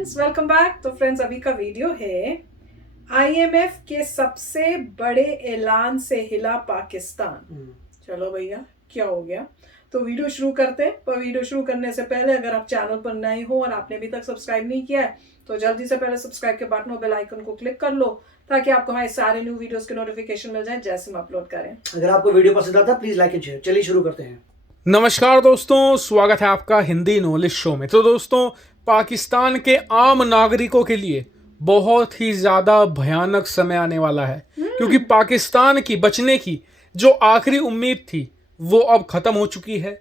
Friends, welcome back. तो friends, अभी का वीडियो है आईएमएफ के सबसे बड़े ऐलान से हिला पाकिस्तान। चलो भैया, क्या हो गया? तो वीडियो शुरू करते हैं। पर वीडियो शुरू करने से पहले अगर आप चैनल पर नए हो और आपने अभी तक सब्सक्राइब नहीं किया है तो जल्दी से पहले सब्सक्राइब के बटन और बेल आइकन को क्लिक कर लो ताकि आपको हमारे सारे न्यू वीडियोस के नोटिफिकेशन मिल जाए जैसे हम अपलोड करें। अगर आपको वीडियो पसंद आता है प्लीज लाइक एंड शेयर। चलिए शुरू करते हैं। नमस्कार दोस्तों, स्वागत है आपका हिंदी नॉलेज शो में। तो दोस्तों, पाकिस्तान के आम नागरिकों के लिए बहुत ही ज़्यादा भयानक समय आने वाला है, क्योंकि पाकिस्तान की बचने की जो आखिरी उम्मीद थी वो अब ख़त्म हो चुकी है।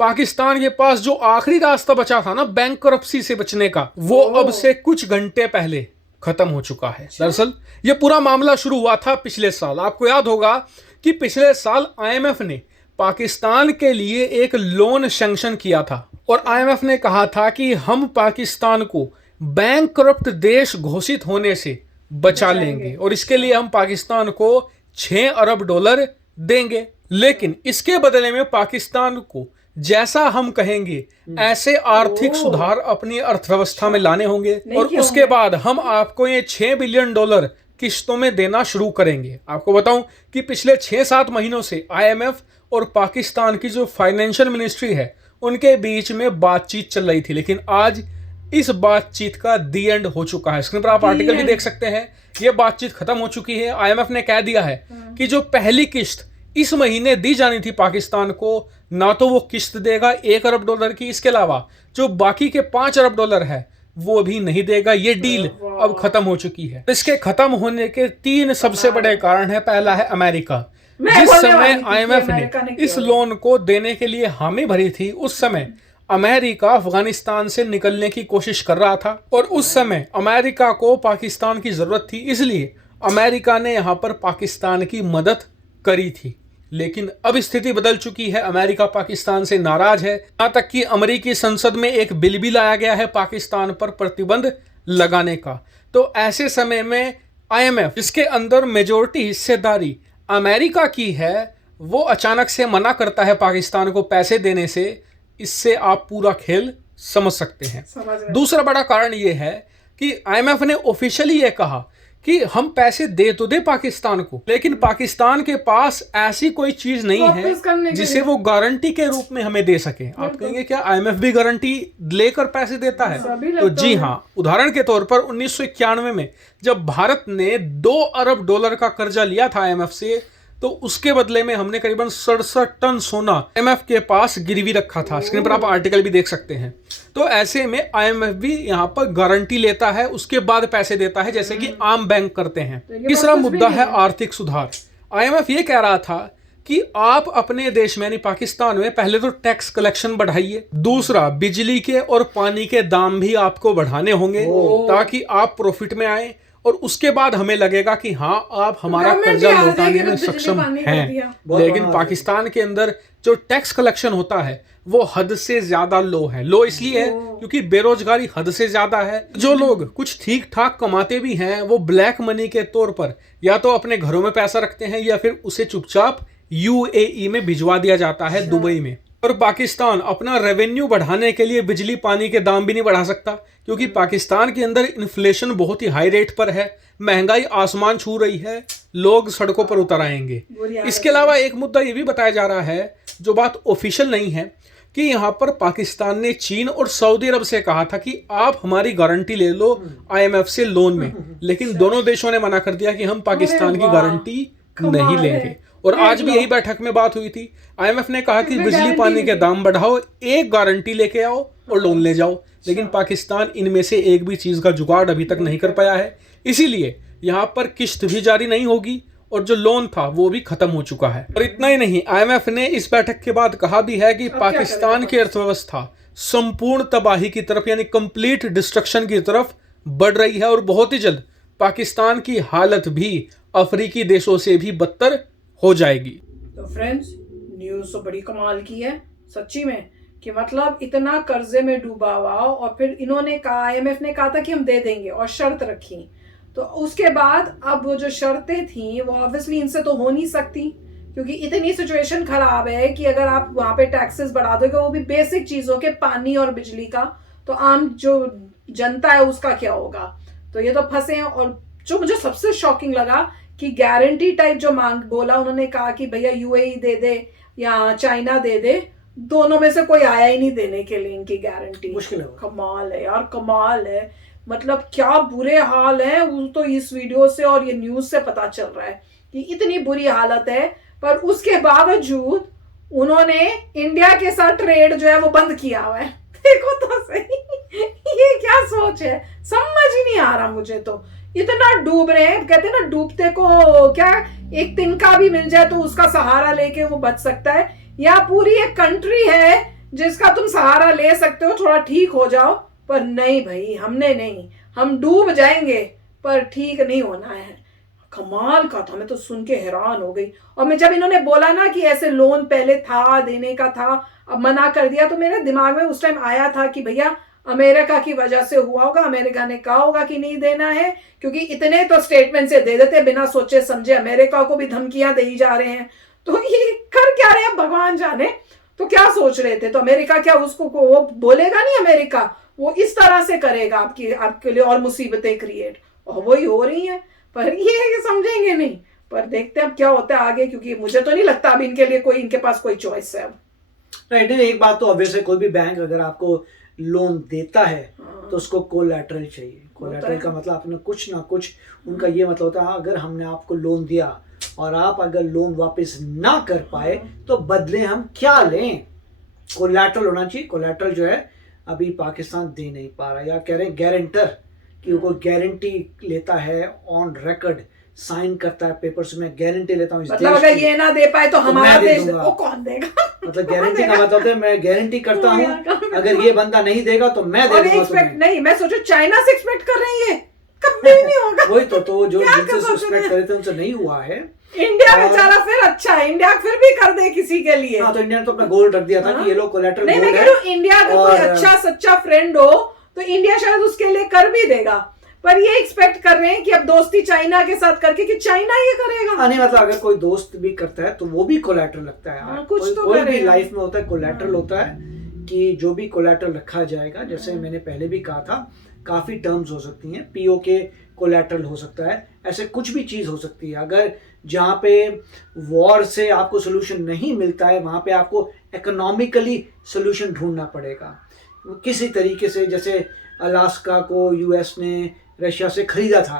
पाकिस्तान के पास जो आखिरी रास्ता बचा था ना बैंकरप्सी से बचने का, वो अब से कुछ घंटे पहले ख़त्म हो चुका है। दरअसल ये पूरा मामला शुरू हुआ था पिछले साल। आपको याद होगा कि पिछले साल आईएमएफ ने पाकिस्तान के लिए एक लोन सैंक्शन किया था और आईएमएफ ने कहा था कि हम पाकिस्तान को बैंकरप्ट देश घोषित होने से बचा लेंगे और इसके लिए हम पाकिस्तान को 6 अरब डॉलर देंगे। लेकिन इसके बदले में पाकिस्तान को जैसा हम कहेंगे ऐसे आर्थिक सुधार अपनी अर्थव्यवस्था में लाने होंगे और उसके बाद हम आपको ये 6 बिलियन डॉलर किश्तों में देना शुरू करेंगे। आपको बताऊं कि पिछले 6-7 महीनों से आईएमएफ और पाकिस्तान की जो फाइनेंशियल मिनिस्ट्री है उनके बीच में बातचीत चल रही थी, लेकिन आज इस बातचीत का दी एंड हो चुका है। स्क्रीन पर आप आर्टिकल भी देख सकते हैं। ये बातचीत खत्म हो चुकी है। आईएमएफ ने कह दिया है कि जो पहली किश्त इस महीने दी जानी थी पाकिस्तान को, ना तो वो किश्त देगा 1 अरब डॉलर की, इसके अलावा जो बाकी के 5 अरब डॉलर है वो भी नहीं देगा। ये डील अब खत्म हो चुकी है। इसके खत्म होने के 3 सबसे बड़े कारण है। पहला है अमेरिका। जिस समय आईएमएफ ने इस लोन को देने के लिए हामी भरी थी, उस समय अमेरिका अफगानिस्तान से निकलने की कोशिश कर रहा था और उस समय अमेरिका को पाकिस्तान की जरूरत थी, इसलिए अमेरिका ने यहां पर पाकिस्तान की मदद करी थी। लेकिन अब स्थिति बदल चुकी है। अमेरिका पाकिस्तान से नाराज है, यहां तक कि अमेरिकी संसद में एक बिल भी लाया गया है पाकिस्तान पर प्रतिबंध लगाने का। तो ऐसे समय में आईएमएफ, जिसके अंदर मेजोरिटी हिस्सेदारी अमेरिका की है, वो अचानक से मना करता है पाकिस्तान को पैसे देने से। इससे आप पूरा खेल समझ सकते हैं। दूसरा बड़ा कारण ये है कि आईएमएफ ने ऑफिशियली ये कहा कि हम पैसे दे तो दे पाकिस्तान को, लेकिन पाकिस्तान के पास ऐसी कोई चीज नहीं है जिसे वो गारंटी के रूप में हमें दे सके। आप कहेंगे क्या आईएमएफ भी गारंटी लेकर पैसे देता है? तो जी हाँ, उदाहरण के तौर पर 1991 में जब भारत ने 2 अरब डॉलर का कर्जा लिया था आईएमएफ से, तो उसके बदले में हमने करीबन 67 टन सोना आईएमएफ के पास गिरवी रखा था। स्क्रीन पर आप आर्टिकल भी देख सकते हैं। तो ऐसे में आईएमएफ भी यहाँ पर गारंटी लेता है, उसके बाद पैसे देता है, जैसे कि आम बैंक करते हैं। तीसरा मुद्दा है आर्थिक सुधार। आईएमएफ ये कह रहा था कि आप अपने देश में यानी पाकिस्तान में पहले तो टैक्स कलेक्शन बढ़ाइए, दूसरा बिजली के और पानी के दाम भी आपको बढ़ाने होंगे ताकि आप प्रॉफिट में आए, और उसके बाद हमें लगेगा कि हाँ आप हमारा कर्जा लौटाने में सक्षम हैं। लेकिन पाकिस्तान के अंदर जो टैक्स कलेक्शन होता है वो हद से ज्यादा लो है। लो इसलिए है क्योंकि बेरोजगारी हद से ज्यादा है। जो लोग कुछ ठीक ठाक कमाते भी हैं वो ब्लैक मनी के तौर पर या तो अपने घरों में पैसा रखते हैं या फिर उसे चुपचाप यूएई में भिजवा दिया जाता है, दुबई में। और पाकिस्तान अपना रेवेन्यू बढ़ाने के लिए बिजली पानी के दाम भी नहीं बढ़ा सकता, क्योंकि पाकिस्तान के अंदर इन्फ्लेशन बहुत ही हाई रेट पर है, महंगाई आसमान छू रही है, लोग सड़कों पर उतर आएंगे। इसके अलावा एक मुद्दा ये भी बताया जा रहा है, जो बात ऑफिशियल नहीं है, कि यहाँ पर पाकिस्तान ने चीन और सऊदी अरब से कहा था कि आप हमारी गारंटी ले लो आईएमएफ से लोन में, लेकिन दोनों देशों ने मना कर दिया कि हम पाकिस्तान की गारंटी नहीं लेंगे। और आज भी यही बैठक में बात हुई थी। आईएमएफ ने कहा कि बिजली पानी के दाम बढ़ाओ, एक गारंटी लेके आओ और लोन ले जाओ, लेकिन पाकिस्तान इनमें से एक भी चीज का जुगाड़ अभी तक नहीं कर पाया है। इसीलिए यहाँ पर किश्त भी जारी नहीं होगी और जो लोन था वो भी खत्म हो चुका है। और इतना ही नहीं, आईएमएफ ने इस बैठक के बाद कहा भी है कि पाकिस्तान की अर्थव्यवस्था संपूर्ण तबाही की तरफ यानी कंप्लीट डिस्ट्रक्शन की तरफ बढ़ रही है और बहुत ही जल्द पाकिस्तान की हालत भी अफ्रीकी देशों से भी बदतर हो जाएगी। तो फ्रेंड्स, न्यूज़ तो बड़ी कमाल की है सच्ची में, कि मतलब इतना कर्जे में डूबा हुआ और फिर इन्होंने कहा, आईएमएफ ने कहा था कि हम दे देंगे और शर्त रखी। तो उसके बाद अब वो जो शर्तें थी वो ऑब्वियसली इनसे तो हो नहीं सकती, क्योंकि इतनी सिचुएशन खराब है कि अगर आप वहां पे टैक्सेस बढ़ा दोगे वो भी बेसिक चीजों के, पानी और बिजली का, तो आम जो जनता है उसका क्या होगा। तो ये तो फंसे हैं। और जो मुझे सबसे शॉकिंग लगा कि गारंटी टाइप जो मांग बोला, उन्होंने कहा कि भैया यूएई दे दे या चाइना दे दे, दोनों में से कोई आया ही नहीं देने के लिए इनकी गारंटी। मुश्किल है। कमाल है यार, कमाल है। मतलब क्या बुरे हाल है, वो तो इस वीडियो से और ये न्यूज से पता चल रहा है कि इतनी बुरी हालत है। पर उसके बावजूद उन्होंने इंडिया के साथ ट्रेड जो है वो बंद किया हुआ है। देखो तो सही, ये क्या सोच है, समझ ही नहीं आ रहा मुझे तो। इतना डूब रहे हैं, कहते हैं ना डूबते को क्या एक तिनका भी मिल जाए तो उसका सहारा लेके वो बच सकता है। या पूरी एक कंट्री है जिसका तुम सहारा ले सकते हो, थोड़ा ठीक हो जाओ। पर नहीं भाई, हमने नहीं, हम डूब जाएंगे पर ठीक नहीं होना है। कमाल का था, मैं तो सुन के हैरान हो गई। और मैं जब इन्होंने बोला ना कि ऐसे लोन पहले था देने का था, अब मना कर दिया, तो मेरे दिमाग में उस टाइम आया था कि भैया अमेरिका की वजह से हुआ होगा, अमेरिका ने कहा होगा कि नहीं देना है, क्योंकि इतने तो स्टेटमेंट से दे देते बिना सोचे समझे। अमेरिका को भी धमकियां दे ही जा रहे हैं, तो ये कर क्या रहे हैं भगवान जाने। तो क्या सोच रहे थे, तो अमेरिका क्या उसको वो बोलेगा नहीं, अमेरिका वो इस तरह से करेगा आपके लिए और मुसीबतें क्रिएट, और वही हो रही हैं। पर ये समझेंगे नहीं। पर देखते हैं अब क्या होता है आगे, क्योंकि मुझे तो नहीं लगता अब इनके लिए कोई, इनके पास कोई चॉइस है अब। राइट। एक बात तो ऑब्वियस है, कोई भी बैंक अगर आपको लोन देता है तो उसको कोलैटरल चाहिए। कोलैटरल का मतलब आपने कुछ ना कुछ, उनका ये मतलब होता है अगर हमने आपको लोन दिया और आप अगर लोन वापस ना कर पाए तो बदले हम क्या लें, कोलैटरल होना चाहिए। कोलैटरल जो है अभी पाकिस्तान दे नहीं पा रहा, या कह रहे हैं गारंटर कि वो गारंटी लेता है, ऑन रिकॉर्ड साइन करता है पेपर्स में, गारंटी लेता हूँ इस मतलब अगर ये ना दे पाए तो हमारा देश वो कौन देगा। मतलब गारंटी का मतलब है मैं गारंटी करता हूँ अगर ये बंदा नहीं देगा तो मैं दे दूंगा तुम्हें। नहीं, मैं सोचू चाइना से एक्सपेक्ट कर रही है, कभी नहीं होगा। वही तो जो जिनसे सस्पेक्ट करे थे उनसे नहीं हुआ है। इंडिया बेचारा फिर अच्छा है, इंडिया फिर भी कर दे किसी के लिए। हाँ, तो इंडिया ने तो अपना गोल्ड रख दिया था कि ये लोग कोलैटरल नहीं, मैं कह रही हूँ इंडिया का कोई अच्छा सच्चा फ्रेंड हो तो इंडिया शायद उसके लिए कर भी देगा। पर ये एक्सपेक्ट कर रहे हैं कि अब दोस्ती चाइना के साथ करके कि चाइना ये करेगा। नहीं, मतलब अगर कोई दोस्त भी करता है तो वो भी कोलैटरल लगता है। कुछ तो कोई भी लाइफ में होता है कोलैटरल होता है कि जो भी कोलैटरल रखा जाएगा, जैसे मैंने पहले भी कहा था, काफी टर्म्स हो सकती हैं। पीओके कोलैटरल हो सकता है, ऐसे कुछ भी चीज हो सकती है। अगर जहाँ पे वॉर से आपको सोल्यूशन नहीं मिलता है वहां पे आपको इकोनॉमिकली सोल्यूशन ढूंढना पड़ेगा किसी तरीके से। जैसे अलास्का को यूएस ने रशिया से खरीदा था,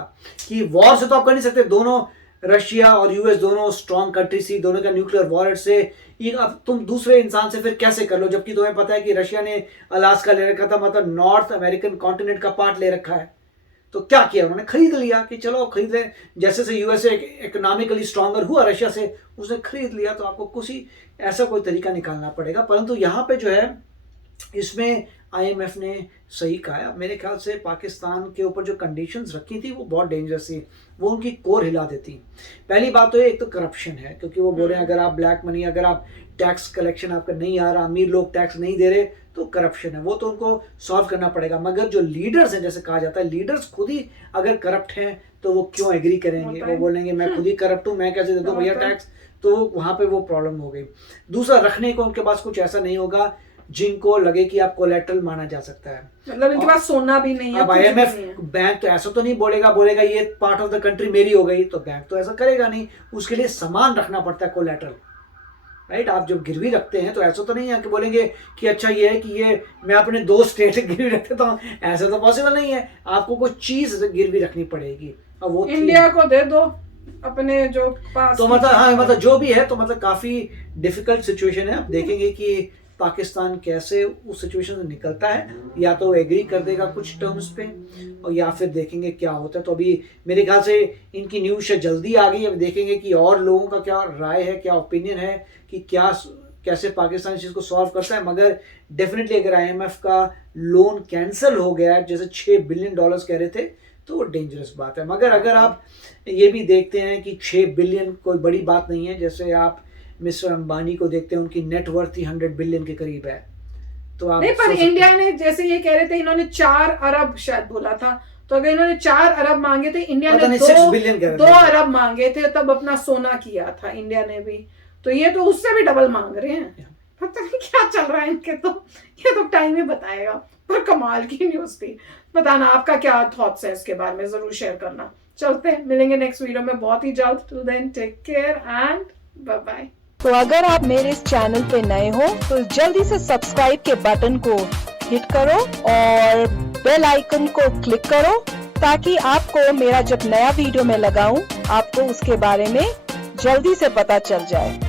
कि वॉर से तो आप कर नहीं सकते, दोनों रशिया और यूएस दोनों स्ट्रॉन्ग कंट्री थी, दोनों का न्यूक्लियर वॉर से ये अब तुम दूसरे इंसान से फिर कैसे कर लो, जबकि तुम्हें पता है कि रशिया ने अलास्का ले रखा था, मतलब नॉर्थ अमेरिकन कॉन्टिनेंट का पार्ट ले रखा है। तो क्या किया उन्होंने, खरीद लिया कि चलो खरीद लें। जैसे से यूएसए इकोनॉमिकली स्ट्रॉन्गर हुआ रशिया से, उसने खरीद लिया। तो आपको कुछ ही ऐसा कोई तरीका निकालना पड़ेगा। परंतु यहाँ पे जो है इसमें आईएमएफ ने सही कहा है। मेरे ख्याल से पाकिस्तान के ऊपर जो कंडीशंस रखी थी वो बहुत डेंजरस थी, वो उनकी कोर हिला देती। पहली बात तो एक तो करप्शन है, क्योंकि वो बोल रहे हैं अगर आप ब्लैक मनी, अगर आप टैक्स कलेक्शन आपका नहीं आ रहा, अमीर लोग टैक्स नहीं दे रहे, तो करप्शन है, वो तो उनको सॉल्व करना पड़ेगा। मगर जो लीडर्स हैं, जैसे कहा जाता है लीडर्स खुद ही अगर करप्ट हैं तो वो क्यों एग्री करेंगे, वो बोलेंगे मैं खुद ही करप्ट हूँ, मैं कैसे दे दूँ भैया टैक्स। तो वहां पे वो प्रॉब्लम हो गई। दूसरा, रखने को उनके पास कुछ ऐसा नहीं होगा जिनको लगे कि आप कोलैटरल माना जा सकता है, मतलब इनके पास सोना भी नहीं है। अब आईएमएफ बैंक तो ऐसा तो नहीं बोलेगा ये पार्ट ऑफ द कंट्री मेरी हो गई, तो बैंक तो ऐसा करेगा नहीं। उसके लिए सामान रखना पड़ता है कोलैटरल, राइट। आप जब गिरवी रखते हैं तो ऐसा तो नहीं है कि बोलेंगे कि अच्छा ये है कि ये मैं अपने 2 स्टेट गिरवी रख देता हूँ, ऐसा तो पॉसिबल नहीं है। आपको कोई चीज गिरवी रखनी पड़ेगी, अब वो इंडिया को दे दो अपने जो पास। तो मतलब हाँ, मतलब जो भी है, तो मतलब काफी डिफिकल्ट सिचुएशन है। अब देखेंगे कि पाकिस्तान कैसे उस सिचुएशन से निकलता है, या तो एग्री कर देगा कुछ टर्म्स पे, और या फिर देखेंगे क्या होता है। तो अभी मेरे ख्याल से इनकी न्यूज़ जल्दी आ गई, अब देखेंगे कि और लोगों का क्या राय है, क्या ओपिनियन है कि क्या कैसे पाकिस्तान इस चीज़ को सॉल्व करता है। मगर डेफिनेटली अगर आईएमएफ का लोन कैंसिल हो गया, जैसे $6 बिलियन कह रहे थे, तो वो डेंजरस बात है। मगर अगर आप ये भी देखते हैं कि 6 बिलियन कोई बड़ी बात नहीं है, जैसे आप मिस्टर अंबानी को देखते हैं, उनकी नेटवर्थ ही 100 बिलियन के करीब है। तो आप नहीं, पर इंडिया ने जैसे ये कह रहे थे, इन्होंने 4 अरब शायद बोला था, तो अगर इन्होंने 4 अरब मांगे थे, इंडिया ने 2 अरब मांगे थे, तब अपना सोना किया था इंडिया ने भी, तो ये तो उससे भी डबल मांग रहे हैं। पता नहीं क्या चल रहा है इनके, तो ये तो टाइम ही बताएगा। पर कमाल की न्यूज थी। बताना आपका क्या थॉट्स है इसके बारे में, जरूर शेयर करना। चलते हैं, मिलेंगे नेक्स्ट वीडियो में बहुत ही जल्द। Till then take care and bye bye. तो अगर आप मेरे इस चैनल पे नए हो तो जल्दी से सब्सक्राइब के बटन को हिट करो और बेल आइकन को क्लिक करो, ताकि आपको मेरा जब नया वीडियो मैं लगाऊं आपको उसके बारे में जल्दी से पता चल जाए।